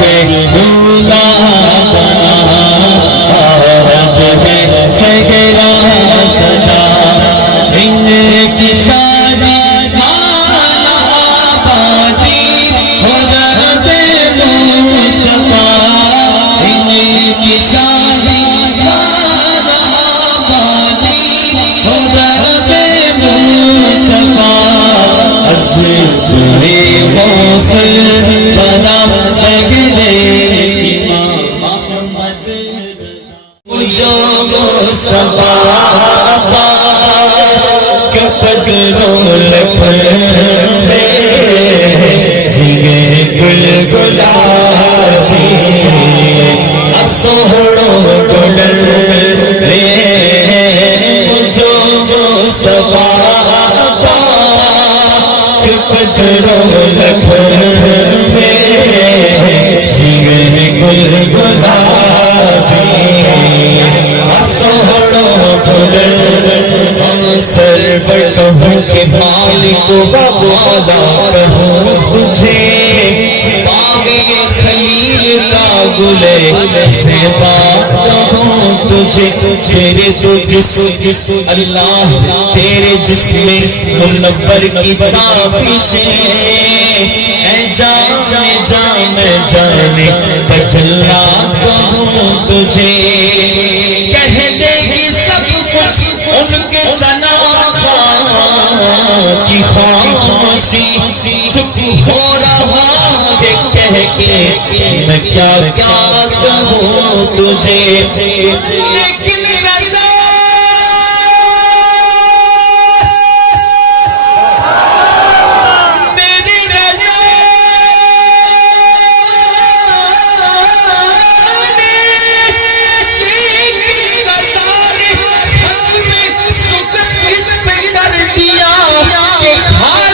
ہے دولہا بنا، آج ہے سہرا سجا، ان کی شادی خانہ آبادی ہو رب مصطفیٰ، ان کی شادی خانہ آبادی ہو رب مصطفیٰ، عزیز غوث بنا لگنے امام محمد جو مصطفیٰ پاک قدروں لکھن میں جگے گل گلابی اسوڑوں گڑل میں جو مصطفیٰ پاک قدروں لکھن میں جگے گل گلابی اسوڑوں گڑل سرور کہوں کہ مالک و مولا کہوں تجھے، باغِ خلیل کا گلے زیبا کہوں تجھے، تیرے تو جسم اللہ تیرے جسم منور کی تابشیں، اے جانے جانے جانے تجلا کہوں تجھے، کہہ دے گی سب کچھ ان کے ثنا کی خاموشی، چپ ہو رہا ہے کہہ کے میں کیا کیا کہوں تجھے، لیکن رضا میری رضا ہاں